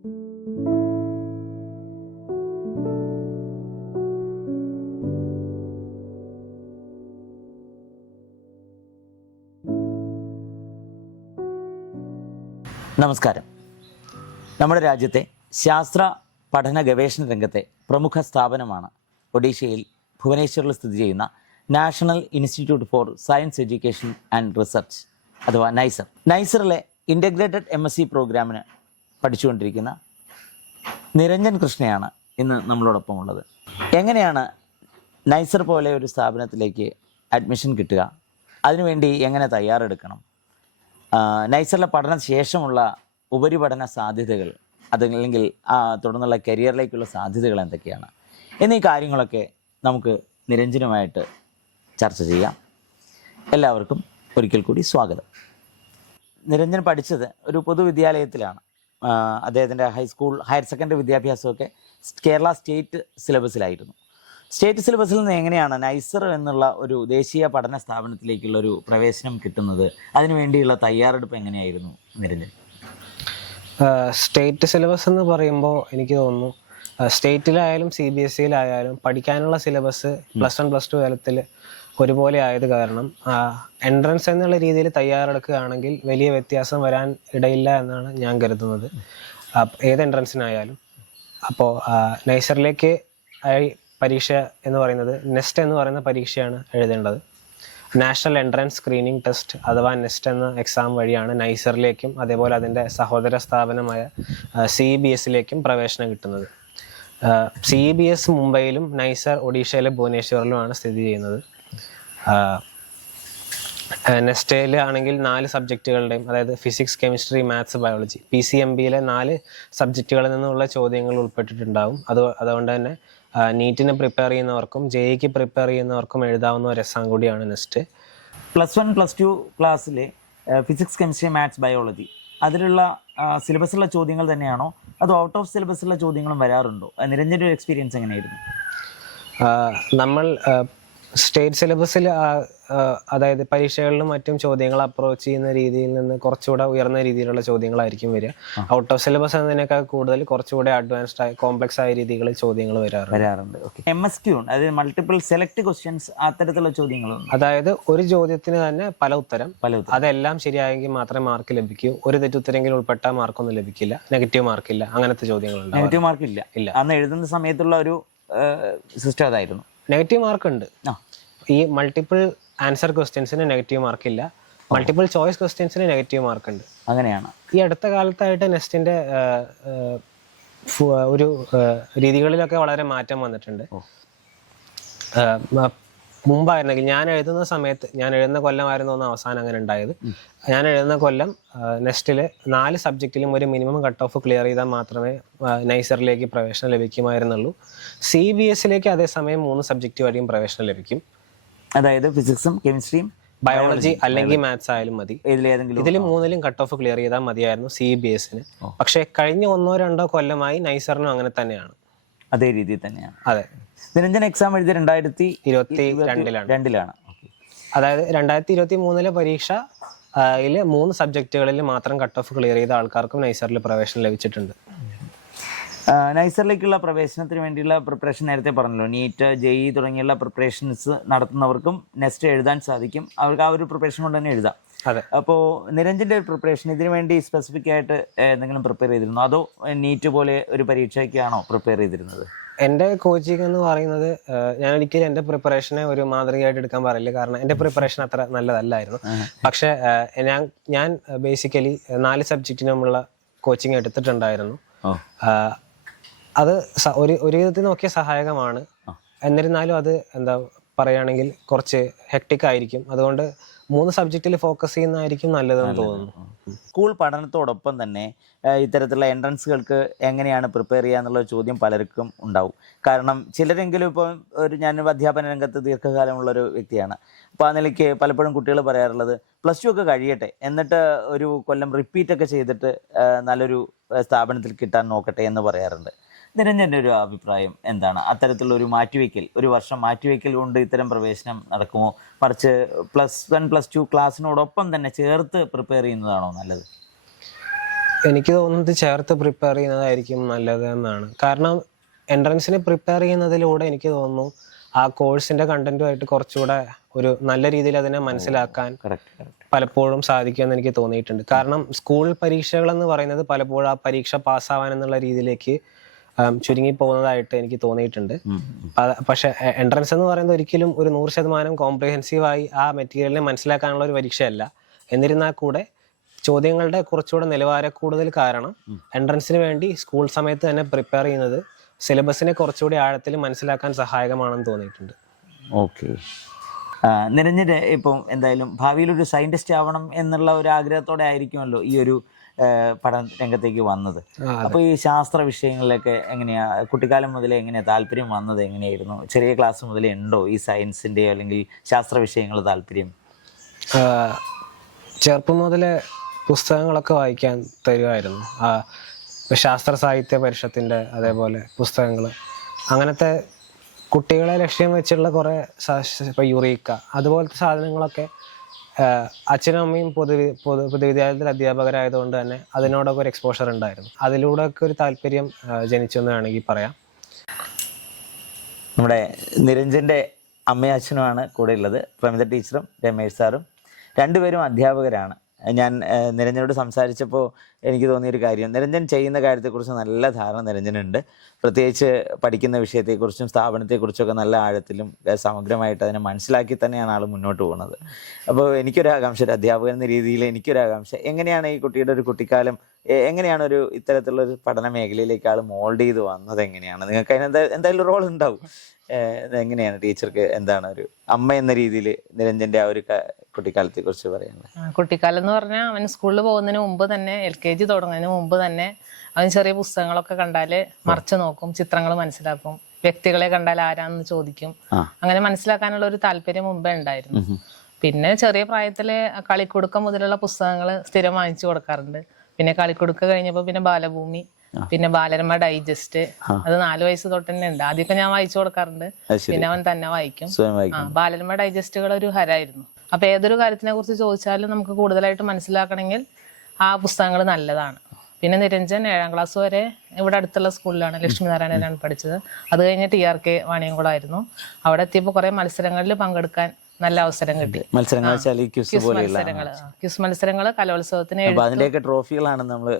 നമസ്കാരം. നമ്മുടെ രാജ്യത്തെ ശാസ്ത്ര പഠന ഗവേഷണ രംഗത്തെ പ്രമുഖ സ്ഥാപനമാണ് ഒഡീഷയിൽ ഭുവനേശ്വറിൽ സ്ഥിതി ചെയ്യുന്ന national institute for science education and research അഥവാ നൈസർ. നൈസറിലെ ഇൻ്റഗ്രേറ്റഡ് MSc പ്രോഗ്രാമിന് പഠിച്ചുകൊണ്ടിരിക്കുന്ന നിരഞ്ജൻ കൃഷ്ണയാണ് ഇന്ന് നമ്മളോടൊപ്പം ഉള്ളത്. എങ്ങനെയാണ് നൈസർ പോലെ ഒരു സ്ഥാപനത്തിലേക്ക് അഡ്മിഷൻ കിട്ടുക, അതിനുവേണ്ടി എങ്ങനെ തയ്യാറെടുക്കണം, നൈസറിലെ പഠന ശേഷമുള്ള ഉപരിപഠന സാധ്യതകൾ, അതല്ലെങ്കിൽ തുടർന്നുള്ള കരിയറിലേക്കുള്ള സാധ്യതകൾ എന്തൊക്കെയാണ് എന്നീ കാര്യങ്ങളൊക്കെ നമുക്ക് നിരഞ്ജനുമായിട്ട് ചർച്ച ചെയ്യാം. എല്ലാവർക്കും ഒരിക്കൽ കൂടി സ്വാഗതം. നിരഞ്ജൻ പഠിച്ചത് ഒരു പൊതുവിദ്യാലയത്തിലാണ്. അദ്ദേഹത്തിൻ്റെ ഹയർ സെക്കൻഡറി വിദ്യാഭ്യാസമൊക്കെ കേരള സ്റ്റേറ്റ് സിലബസിലായിരുന്നു. സ്റ്റേറ്റ് സിലബസിൽ നിന്ന് എങ്ങനെയാണ് നൈസർ എന്നുള്ള ഒരു ദേശീയ പഠന സ്ഥാപനത്തിലേക്കുള്ള ഒരു പ്രവേശനം കിട്ടുന്നത്? അതിനുവേണ്ടിയുള്ള തയ്യാറെടുപ്പ് എങ്ങനെയായിരുന്നു നിരഞ്ജൻ? സ്റ്റേറ്റ് സിലബസ് എന്ന് പറയുമ്പോൾ എനിക്ക് തോന്നുന്നു സ്റ്റേറ്റിലായാലും CBSEയിലായാലും പഠിക്കാനുള്ള സിലബസ് +1 +2 തലത്തിൽ ഒരുപോലെ ആയത് കാരണം എൻട്രൻസ് എന്നുള്ള രീതിയിൽ തയ്യാറെടുക്കുകയാണെങ്കിൽ വലിയ വ്യത്യാസം വരാൻ ഇടയില്ല എന്നാണ് ഞാൻ കരുതുന്നത്, ഏത് എൻട്രൻസിനായാലും. അപ്പോൾ നൈസറിലേക്ക് പരീക്ഷ എന്ന് പറയുന്നത് നെസ്റ്റ് എന്ന് പറയുന്ന പരീക്ഷയാണ് എഴുതേണ്ടത്. നാഷണൽ എൻട്രൻസ് സ്ക്രീനിങ് ടെസ്റ്റ് അഥവാ നെസ്റ്റ് എന്ന എക്സാം വഴിയാണ് നൈസറിലേക്കും അതേപോലെ അതിൻ്റെ സഹോദര സ്ഥാപനമായ CBSEയിലേക്കും പ്രവേശനം കിട്ടുന്നത്. CBS മുംബൈയിലും നൈസർ ഒഡീഷയിലെ ഭുവനേശ്വറിലുമാണ് സ്ഥിതി ചെയ്യുന്നത്. നെസ്റ്റയിൽ ആണെങ്കിൽ 4 സബ്ജക്റ്റുകളുടെയും, അതായത് ഫിസിക്സ്, കെമിസ്ട്രി, മാത്സ്, ബയോളജി, PCMBയിലെ 4 സബ്ജക്റ്റുകളിൽ നിന്നുള്ള ചോദ്യങ്ങൾ ഉൾപ്പെട്ടിട്ടുണ്ടാവും. അതുകൊണ്ട് തന്നെ നീറ്റിന് പ്രിപ്പയർ ചെയ്യുന്നവർക്കും JEEക്ക് പ്രിപ്പയർ ചെയ്യുന്നവർക്കും എഴുതാവുന്ന ഒരു എക്സാം കൂടിയാണ് നെസ്റ്റ്. +1 +2 ക്ലാസ്സിലെ ഫിസിക്സ്, കെമിസ്ട്രി, മാത്സ്, ബയോളജി അതിലുള്ള സിലബസിലുള്ള ചോദ്യങ്ങൾ തന്നെയാണോ അതോ ഔട്ട് ഓഫ് സിലബസിലുള്ള ചോദ്യങ്ങളും വരാറുണ്ടോ? നിരഞ്ജൻ്റെ ഒരു എക്സ്പീരിയൻസ് എങ്ങനെയായിരുന്നു? നമ്മൾ സ്റ്റേറ്റ് സിലബസിൽ അതായത് പരീക്ഷകളിലും മറ്റും ചോദ്യങ്ങൾ അപ്രോച്ച് ചെയ്യുന്ന രീതിയിൽ നിന്ന് കുറച്ചുകൂടെ ഉയർന്ന രീതിയിലുള്ള ചോദ്യങ്ങളായിരിക്കും വരിക. ഔട്ട് ഓഫ് സിലബസ് എന്നതിനേക്കാൾ കൂടുതൽ കുറച്ചുകൂടെ അഡ്വാൻസ്ഡ് ആയ കോംപ്ലക്സ് ആയ രീതികളിൽ ചോദ്യങ്ങൾ വരാറുണ്ട്. MSQ അതായത് മൾട്ടിപ്പിൾ സെലക്ട് ക്വസ്റ്റ്യൻസ്, അത്തരത്തിലുള്ള ചോദ്യങ്ങളുണ്ട്. അതായത് ഒരു ചോദ്യത്തിന് തന്നെ പല ഉത്തരം, അതെല്ലാം ശരിയായെങ്കിൽ മാത്രമേ മാർക്ക് ലഭിക്കൂ. ഒരു തെറ്റുത്തരെങ്കിലും ഉൾപ്പെട്ട മാർക്കൊന്നും ലഭിക്കില്ല, നെഗറ്റീവ് മാർക്കില്ല, അങ്ങനത്തെ ചോദ്യങ്ങളുണ്ട്. നെഗറ്റീവ് മാർക്ക് ഇല്ല. അന്ന് എഴുതുന്ന സമയത്തുള്ള ഒരു സിസ്റ്റം അതായിരുന്നു. നെഗറ്റീവ് മാർക്ക് ഉണ്ട്. ഈ മൾട്ടിപ്പിൾ ആൻസർ ക്വസ്റ്റ്യൻസിന് നെഗറ്റീവ് മാർക്കില്ല, മൾട്ടിപ്പിൾ ചോയ്സ് ക്വസ്റ്റ്യൻസിന് നെഗറ്റീവ് മാർക്ക് ഉണ്ട്. അങ്ങനെയാണ്. ഈ അടുത്ത കാലത്തായിട്ട് നെസ്റ്റിന്റെ ഒരു രീതികളിലൊക്കെ വളരെ മാറ്റം വന്നിട്ടുണ്ട്. മുമ്പായിരുന്നെങ്കിൽ ഞാൻ എഴുതുന്ന കൊല്ലമായിരുന്നു ഒന്ന് അവസാനം അങ്ങനെ ഉണ്ടായത്. ഞാൻ എഴുതുന്ന കൊല്ലം നെസ്റ്റില് 4 സബ്ജക്റ്റിലും ഒരു മിനിമം കട്ട് ഓഫ് ക്ലിയർ ചെയ്താൽ മാത്രമേ നൈസറിലേക്ക് പ്രവേശനം ലഭിക്കുമായിരുന്നുള്ളൂ. CBSEയിലേക്ക് അതേസമയം 3 സബ്ജക്റ്റ് വഴിയും പ്രവേശനം ലഭിക്കും. അതായത് ഫിസിക്സും കെമിസ്ട്രിയും ബയോളജി അല്ലെങ്കിൽ മാത്സ് ആയാലും മതി. ഇതിൽ 3ലും കട്ട് ഓഫ് ക്ലിയർ ചെയ്താൽ മതിയായിരുന്നു CBSEന്. പക്ഷെ കഴിഞ്ഞ 1-2 കൊല്ലമായി നൈസറിനും അങ്ങനെ തന്നെയാണ്. അതേ രീതിയിൽ തന്നെയാണ്. അതെ. നിരഞ്ജൻ എക്സാം എഴുതി 2022ലാണ്. അതായത് 2023 പരീക്ഷ 3 സബ്ജക്റ്റുകളിൽ മാത്രം കട്ട് ഓഫ് ക്ലിയർ ചെയ്ത ആൾക്കാർക്കും നൈസറിൽ പ്രവേശനം ലഭിച്ചിട്ടുണ്ട്. നൈസറിലേക്കുള്ള പ്രവേശനത്തിന് വേണ്ടിയുള്ള പ്രിപ്പറേഷൻ നേരത്തെ പറഞ്ഞല്ലോ, നീറ്റ്, JEE തുടങ്ങിയുള്ള പ്രിപ്പറേഷൻസ് നടത്തുന്നവർക്കും നെസ്റ്റ് എഴുതാൻ സാധിക്കും. അവർക്ക് ആ ഒരു പ്രിപ്പറേഷൻ കൊണ്ട് തന്നെ എഴുതാം. അതെ. അപ്പോൾ നിരഞ്ജൻ്റെ പ്രിപ്പറേഷൻ ഇതിനു വേണ്ടി സ്പെസിഫിക് ആയിട്ട് എന്തെങ്കിലും പ്രിപ്പയർ ചെയ്തിരുന്നോ അതോ നീറ്റ് പോലെ ഒരു പരീക്ഷയ്ക്കാണോ പ്രിപ്പയർ ചെയ്തിരുന്നത്? എൻ്റെ കോച്ചിങ് എന്ന് പറയുന്നത്, ഞാൻ ഒരിക്കലും എൻ്റെ പ്രിപ്പറേഷനെ ഒരു മാതൃകയായിട്ട് എടുക്കാൻ പറയില്ല, കാരണം എൻ്റെ പ്രിപ്പറേഷൻ അത്ര നല്ലതല്ലായിരുന്നു. പക്ഷെ ഞാൻ ബേസിക്കലി 4 സബ്ജക്റ്റിനുമുള്ള കോച്ചിങ് എടുത്തിട്ടുണ്ടായിരുന്നു. അത് ഒരു വിധത്തിൽ നോക്കിയ സഹായകമാണ്. എന്നിരുന്നാലും അത് പറയുകയാണെങ്കിൽ കുറച്ച് ഹെക്ടിക് ആയിരിക്കും. അതുകൊണ്ട് 3 സബ്ജക്റ്റിൽ ഫോക്കസ് ചെയ്യുന്നതായിരിക്കും നല്ലതെന്ന് തോന്നുന്നു. സ്കൂൾ പഠനത്തോടൊപ്പം തന്നെ ഇത്തരത്തിലുള്ള എൻട്രൻസുകൾക്ക് എങ്ങനെയാണ് പ്രിപ്പയർ ചെയ്യുക എന്നുള്ള ചോദ്യം പലർക്കും ഉണ്ടാവും. കാരണം ചിലരെങ്കിലും ഇപ്പം ഞാൻ അധ്യാപന രംഗത്ത് ദീർഘകാലമുള്ളൊരു വ്യക്തിയാണ്. അപ്പോൾ ആ നിലയ്ക്ക് പലപ്പോഴും കുട്ടികൾ പറയാറുള്ളത് +2 ഒക്കെ കഴിയട്ടെ, എന്നിട്ട് ഒരു കൊല്ലം റിപ്പീറ്റൊക്കെ ചെയ്തിട്ട് നല്ലൊരു സ്ഥാപനത്തിൽ കിട്ടാൻ നോക്കട്ടെ എന്ന് പറയാറുണ്ട്. നിരഞ്ജൻ്റെ ഒരു അഭിപ്രായം എന്താണ്? അത്തരത്തിലുള്ള ഒരു മാറ്റിവെക്കൽ, ഒരു വർഷം മാറ്റിവെക്കൽ കൊണ്ട് ഇത്തരം പ്രവേശനം നടക്കുമോ? മറിച്ച് +1 +2 ക്ലാസ്സിനോടൊപ്പം തന്നെ ചേർത്ത് പ്രിപ്പയർ ചെയ്യുന്നതാണോ നല്ലത്? എനിക്ക് തോന്നുന്നത് ചേർത്ത് പ്രിപ്പയർ ചെയ്യുന്നതായിരിക്കും നല്ലത് എന്നാണ്. കാരണം എൻട്രൻസിന് പ്രിപ്പയർ ചെയ്യുന്നതിലൂടെ എനിക്ക് തോന്നുന്നു ആ കോഴ്സിന്റെ കണ്ടന്റുമായിട്ട് കുറച്ചുകൂടെ ഒരു നല്ല രീതിയിൽ അതിനെ മനസ്സിലാക്കാൻ പലപ്പോഴും സാധിക്കുമെന്ന് എനിക്ക് തോന്നിയിട്ടുണ്ട്. കാരണം സ്കൂൾ പരീക്ഷകൾ എന്ന് പറയുന്നത് പലപ്പോഴും ആ പരീക്ഷ പാസ്സാവാൻ എന്നുള്ള രീതിയിലേക്ക് ചുരുങ്ങി പോകുന്നതായിട്ട് എനിക്ക് തോന്നിയിട്ടുണ്ട്. പക്ഷെ എൻട്രൻസ് എന്ന് പറയുന്നത് ഒരിക്കലും ഒരു 100% കോംപ്രിഹെൻസീവായി ആ മെറ്റീരിയലിനെ മനസ്സിലാക്കാനുള്ള ഒരു പരീക്ഷയല്ല. എന്നിരുന്നാൽ കൂടെ ചോദ്യങ്ങളുടെ കുറച്ചുകൂടെ നിലവാരക്കൂടുതൽ കാരണം എൻട്രൻസിന് വേണ്ടി സ്കൂൾ സമയത്ത് തന്നെ പ്രിപ്പയർ ചെയ്യുന്നത് സിലബസിനെ കുറച്ചുകൂടി ആഴത്തിൽ മനസ്സിലാക്കാൻ സഹായകമാണെന്ന് തോന്നിയിട്ടുണ്ട്. ഓക്കെ. നിരഞ്ജൻ്റെ ഇപ്പം എന്തായാലും ഭാവിയിലൊരു സയൻറ്റിസ്റ്റ് ആവണം എന്നുള്ള ഒരു ആഗ്രഹത്തോടെ ആയിരിക്കുമല്ലോ ഈ ഒരു പഠന രംഗത്തേക്ക് വന്നത്. അപ്പോൾ ഈ ശാസ്ത്ര വിഷയങ്ങളിലൊക്കെ എങ്ങനെയാ കുട്ടിക്കാലം മുതലേ എങ്ങനെയാ താല്പര്യം വന്നത്? എങ്ങനെയായിരുന്നു? ചെറിയ ക്ലാസ് മുതലേ ഉണ്ടോ ഈ സയൻസിൻ്റെ അല്ലെങ്കിൽ ശാസ്ത്ര വിഷയങ്ങൾ താല്പര്യം? ചെറുപ്പം മുതലേ പുസ്തകങ്ങളൊക്കെ വായിക്കാൻ തരുമായിരുന്നു. ശാസ്ത്ര സാഹിത്യ പരിഷത്തിൻ്റെ അതേപോലെ പുസ്തകങ്ങൾ, അങ്ങനത്തെ കുട്ടികളെ ലക്ഷ്യം വെച്ചുള്ള കുറേ ഇപ്പോൾ യുറീക്ക അതുപോലത്തെ സാധനങ്ങളൊക്കെ അച്ഛനും അമ്മയും പൊതുവിദ്യാലയത്തിൽ അധ്യാപകരായതുകൊണ്ട് തന്നെ അതിനോടൊക്കെ ഒരു എക്സ്പോഷർ ഉണ്ടായിരുന്നു. അതിലൂടെയൊക്കെ ഒരു താല്പര്യം ജനിച്ചു എന്ന് വേണമെങ്കിൽ പറയാം. നമ്മുടെ നിരഞ്ജൻ്റെ അമ്മയും അച്ഛനുമാണ് കൂടെ ഉള്ളത്. പ്രമിത ടീച്ചറും രമേശ് സാറും രണ്ടുപേരും അധ്യാപകരാണ്. ഞാൻ നിരഞ്ജനോട് സംസാരിച്ചപ്പോൾ എനിക്ക് തോന്നിയൊരു കാര്യം, നിരഞ്ജൻ ചെയ്യുന്ന കാര്യത്തെക്കുറിച്ച് നല്ല ധാരണ നിരഞ്ജനുണ്ട്. പ്രത്യേകിച്ച് പഠിക്കുന്ന വിഷയത്തെക്കുറിച്ചും സ്ഥാപനത്തെക്കുറിച്ചൊക്കെ നല്ല ആഴത്തിലും സമഗ്രമായിട്ട് അതിനെ മനസ്സിലാക്കി തന്നെയാണ് ആൾ മുന്നോട്ട് പോകുന്നത്. അപ്പോൾ എനിക്കൊരാകാംക്ഷ, ഒരു അധ്യാപകൻ എന്ന രീതിയിൽ എനിക്കൊരാകാംക്ഷ, എങ്ങനെയാണ് ഈ കുട്ടിയുടെ ഒരു കുട്ടിക്കാലം, എങ്ങനെയാണ് ഒരു ഇത്തരത്തിലുള്ളൊരു പഠന മേഖലയിലേക്ക് ആൾ മോൾഡ് ചെയ്ത് വന്നത്? എങ്ങനെയാണ്? നിങ്ങൾക്ക് അതിന് എന്തായാലും റോൾ ഉണ്ടാവും. എങ്ങനെയാണ് ടീച്ചർക്ക്, എന്താണ് ഒരു അമ്മ എന്ന രീതിയിൽ നിരഞ്ജന്റെ ആ ഒരു കുട്ടിക്കാലത്തെ കുറിച്ച് പറയുന്നത്? കുട്ടിക്കാലം എന്ന് പറഞ്ഞാൽ അവൻ സ്കൂളിൽ പോകുന്നതിന് മുമ്പ് തന്നെ, LKG തുടങ്ങുന്നതിന് മുമ്പ് തന്നെ അവൻ ചെറിയ പുസ്തകങ്ങളൊക്കെ കണ്ടാല് മറിച്ച് നോക്കും, ചിത്രങ്ങൾ മനസ്സിലാക്കും, വ്യക്തികളെ കണ്ടാൽ ആരാന്ന് ചോദിക്കും. അങ്ങനെ മനസ്സിലാക്കാനുള്ള ഒരു താല്പര്യം മുമ്പേ ഉണ്ടായിരുന്നു. പിന്നെ ചെറിയ പ്രായത്തില് കളിക്കുടുക്ക മുതലുള്ള പുസ്തകങ്ങൾ സ്ഥിരം വാങ്ങിച്ചു കൊടുക്കാറുണ്ട്. പിന്നെ കളിക്കുടുക്ക കഴിഞ്ഞപ്പോ പിന്നെ ബാലഭൂമി, പിന്നെ ബാലരമ ഡൈജസ്റ്റ്, അത് 4 വയസ്സ് തൊട്ട് തന്നെ ഉണ്ട്. ആദ്യമൊക്കെ ഞാൻ വായിച്ചു കൊടുക്കാറുണ്ട്, പിന്നെ അവൻ തന്നെ വായിക്കും. ബാലരമ ഡൈജസ്റ്റുകൾ ഒരു ഹരായിരുന്നു. അപ്പൊ ഏതൊരു കാര്യത്തിനെ കുറിച്ച് ചോദിച്ചാലും നമുക്ക് കൂടുതലായിട്ട് മനസ്സിലാക്കണമെങ്കിൽ ആ പുസ്തകങ്ങൾ നല്ലതാണ്. പിന്നെ നിരഞ്ജൻ 7ാം ക്ലാസ് വരെ ഇവിടെ അടുത്തുള്ള സ്കൂളിലാണ്, ലക്ഷ്മിനാരായണയിലാണ് പഠിച്ചത്. അത് കഴിഞ്ഞ് TRK വാണിയംകുളമായിരുന്നു. അവിടെ എത്തിയപ്പോൾ കുറെ മത്സരങ്ങളിൽ പങ്കെടുക്കാൻ നല്ല അവസരം കിട്ടി. ക്വിസ് മത്സരങ്ങള്, കലോത്സവത്തിന്, ട്രോഫികളാണ് നമ്മൾ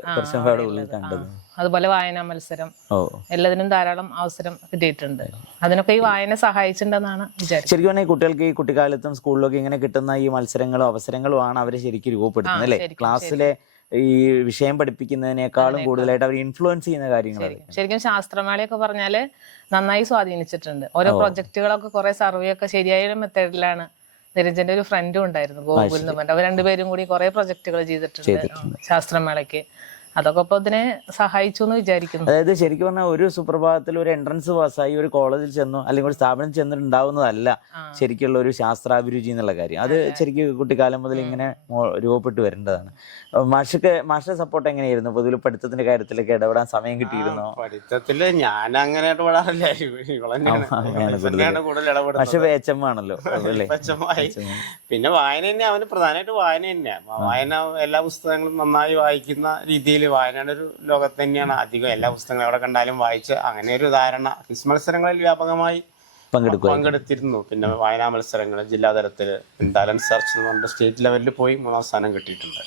കണ്ടത്. അതുപോലെ വായനാ മത്സരം, എല്ലാത്തിനും ധാരാളം അവസരം കിട്ടിയിട്ടുണ്ട്. അതിനൊക്കെ ഈ വായന സഹായിച്ചിട്ടുണ്ടെന്നാണ് വിചാരിച്ചത്. ശരിക്കും പറഞ്ഞാൽ കുട്ടികൾക്ക് ഈ കുട്ടിക്കാലത്തും സ്കൂളിലൊക്കെ ഇങ്ങനെ കിട്ടുന്ന ഈ മത്സരങ്ങളും അവസരങ്ങളും ആണ് അവരെ ശരിക്കും രൂപപ്പെടുത്തുന്നത് അല്ലേ? ക്ലാസ്സിലെ ഈ വിഷയം പഠിപ്പിക്കുന്നതിനേക്കാളും കൂടുതലായിട്ട് അവർ ഇൻഫ്ലുവൻസ് ചെയ്യുന്ന കാര്യങ്ങൾ. ശരിക്കും ശാസ്ത്രമേളയൊക്കെ പറഞ്ഞാല് നന്നായി സ്വാധീനിച്ചിട്ടുണ്ട്. ഓരോ പ്രൊജക്ടുകളൊക്കെ കുറെ സർവേ ഒക്കെ ശരിയായ മെത്തേഡിലാണ്. നിരഞ്ജന്റെ ഒരു ഫ്രണ്ടും ഉണ്ടായിരുന്നു, ഗോകുൽ എന്ന് പറഞ്ഞിട്ട്. അവർ രണ്ടുപേരും കൂടി കുറെ പ്രൊജക്ടുകൾ ചെയ്തിട്ടുണ്ട് ശാസ്ത്രമേളയ്ക്ക്. അതൊക്കെ ഇപ്പൊ ഇതിനെ സഹായിച്ചു എന്ന് വിചാരിക്കുന്നു. അതായത് ശരിക്കും പറഞ്ഞാൽ ഒരു സുപ്രഭാതത്തിൽ ഒരു എൻട്രൻസ് പാസ്സായി ഒരു കോളേജിൽ ചെന്നോ അല്ലെങ്കിൽ ഒരു സ്ഥാപനത്തിൽ ചെന്നിട്ടുണ്ടാവുന്നതല്ല ശരിക്കുള്ള ഒരു ശാസ്ത്രാഭിരുചി എന്നുള്ള കാര്യം. അത് ശരിക്കും കുട്ടിക്കാലം മുതൽ ഇങ്ങനെ രൂപപ്പെട്ടു വരേണ്ടതാണ്. മാസ്റ്റർ സപ്പോർട്ട് എങ്ങനെയായിരുന്നു? പൊതുവെ പഠിത്തത്തിന്റെ കാര്യത്തിലൊക്കെ ഇടപെടാൻ സമയം കിട്ടിയിരുന്നോ? പഠിത്തത്തില് ഞാൻ അങ്ങനെ ഇടപെടാറില്ല. പക്ഷെ HM ആണല്ലോ. പിന്നെ വായന തന്നെ അവന് പ്രധാനമായിട്ട് വായന തന്നെയാണ്. വായന എല്ലാ പുസ്തകങ്ങളും നന്നായി വായിക്കുന്ന രീതിയിൽ വായനയുടെ ഒരു ലോകത്ത് തന്നെയാണ് അധികം. എല്ലാ പുസ്തകങ്ങളും എവിടെ കണ്ടാലും വായിച്ച് അങ്ങനെ ഒരു ധാരണ. ക്വിസ് മത്സരങ്ങളിൽ വ്യാപകമായി പങ്കെടുത്തിരുന്നു. പിന്നെ വായനാ മത്സരങ്ങൾ ജില്ലാതലത്തില് ടാലന്റ് സെർച്ച് എന്ന് പറഞ്ഞിട്ട് സ്റ്റേറ്റ് ലെവലിൽ പോയി 3ാം സ്ഥാനം കിട്ടിയിട്ടുണ്ട്.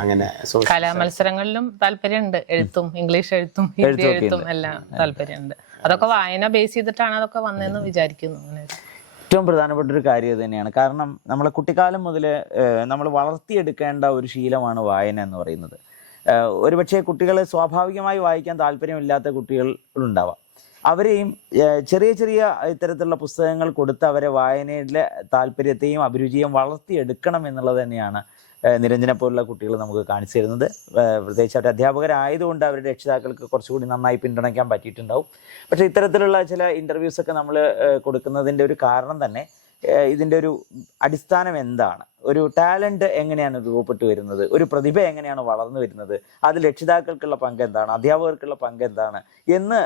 അങ്ങനെ കലാമത്സരങ്ങളിലും താല്പര്യമുണ്ട്. എഴുത്തും, ഇംഗ്ലീഷ് എഴുത്തും, ഹിന്ദി എഴുത്തും എല്ലാം താല്പര്യമുണ്ട്. അതൊക്കെ വായന ബേസ് ചെയ്തിട്ടാണ് അതൊക്കെ വന്നതെന്ന് വിചാരിക്കുന്നു. ഏറ്റവും പ്രധാനപ്പെട്ട ഒരു കാര്യം ഇത് തന്നെയാണ്. കാരണം നമ്മളെ കുട്ടിക്കാലം മുതൽ നമ്മൾ വളർത്തിയെടുക്കേണ്ട ഒരു ശീലമാണ് വായന എന്ന് പറയുന്നത്. ഒരുപക്ഷെ കുട്ടികൾ സ്വാഭാവികമായി വായിക്കാൻ താല്പര്യമില്ലാത്ത കുട്ടികളുണ്ടാവാം. അവരെയും ചെറിയ ചെറിയ ഇത്തരത്തിലുള്ള പുസ്തകങ്ങൾ കൊടുത്ത് അവരെ വായനയിലെ താല്പര്യത്തെയും അഭിരുചിയും വളർത്തിയെടുക്കണം എന്നുള്ളത് തന്നെയാണ് നിരഞ്ജനെ പോലുള്ള കുട്ടികൾ നമുക്ക് കാണിച്ചു തരുന്നത്. പ്രത്യേകിച്ച് അവർ അധ്യാപകരായതുകൊണ്ട് അവരുടെ രക്ഷിതാക്കൾക്ക് കുറച്ചുകൂടി നന്നായി പിന്തുണയ്ക്കാൻ പറ്റിയിട്ടുണ്ടാവും. പക്ഷേ ഇത്തരത്തിലുള്ള ചില ഇൻ്റർവ്യൂസൊക്കെ നമ്മൾ കൊടുക്കുന്നതിൻ്റെ ഒരു കാരണം തന്നെ ഇതിൻ്റെ ഒരു അടിസ്ഥാനം എന്താണ്? ഒരു ടാലന്റ് എങ്ങനെയാണ് രൂപപ്പെട്ടു വരുന്നത്, ഒരു പ്രതിഭ എങ്ങനെയാണ് വളർന്നു വരുന്നത്, അത് രക്ഷിതാക്കൾക്കുള്ള പങ്ക് എന്താണ്, അധ്യാപകർക്കുള്ള പങ്ക് എന്താണ് എന്ന്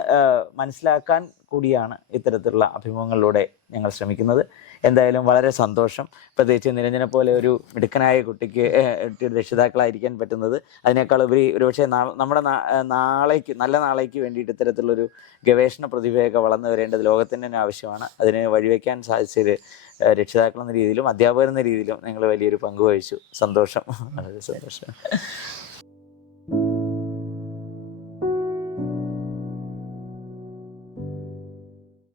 മനസ്സിലാക്കാൻ കൂടിയാണ് ഇത്തരത്തിലുള്ള അഭിമുഖങ്ങളിലൂടെ ഞങ്ങൾ ശ്രമിക്കുന്നത്. എന്തായാലും വളരെ സന്തോഷം. പ്രത്യേകിച്ച് നിരഞ്ജനെ പോലെ ഒരു മിടുക്കനായ കുട്ടിക്ക് രക്ഷിതാക്കളായിരിക്കാൻ പറ്റുന്നത്, അതിനേക്കാൾ ഉപരി ഒരുപക്ഷെ നമ്മുടെ നാളേക്ക്, നല്ല നാളേക്ക് വേണ്ടിയിട്ട് ഇത്തരത്തിലുള്ളൊരു ഗവേഷണ പ്രതിഭയൊക്കെ വളർന്നു വരേണ്ടത് ലോകത്തിന് തന്നെ ആവശ്യമാണ്. അതിന് വഴിവെക്കാൻ സാധിച്ചത് രക്ഷിതാക്കൾ എന്ന രീതിയിലും അധ്യാപകർ എന്ന രീതിയിലും നിങ്ങൾ വലിയൊരു പങ്ക് വഹിച്ചു. സന്തോഷം, വളരെ സന്തോഷം.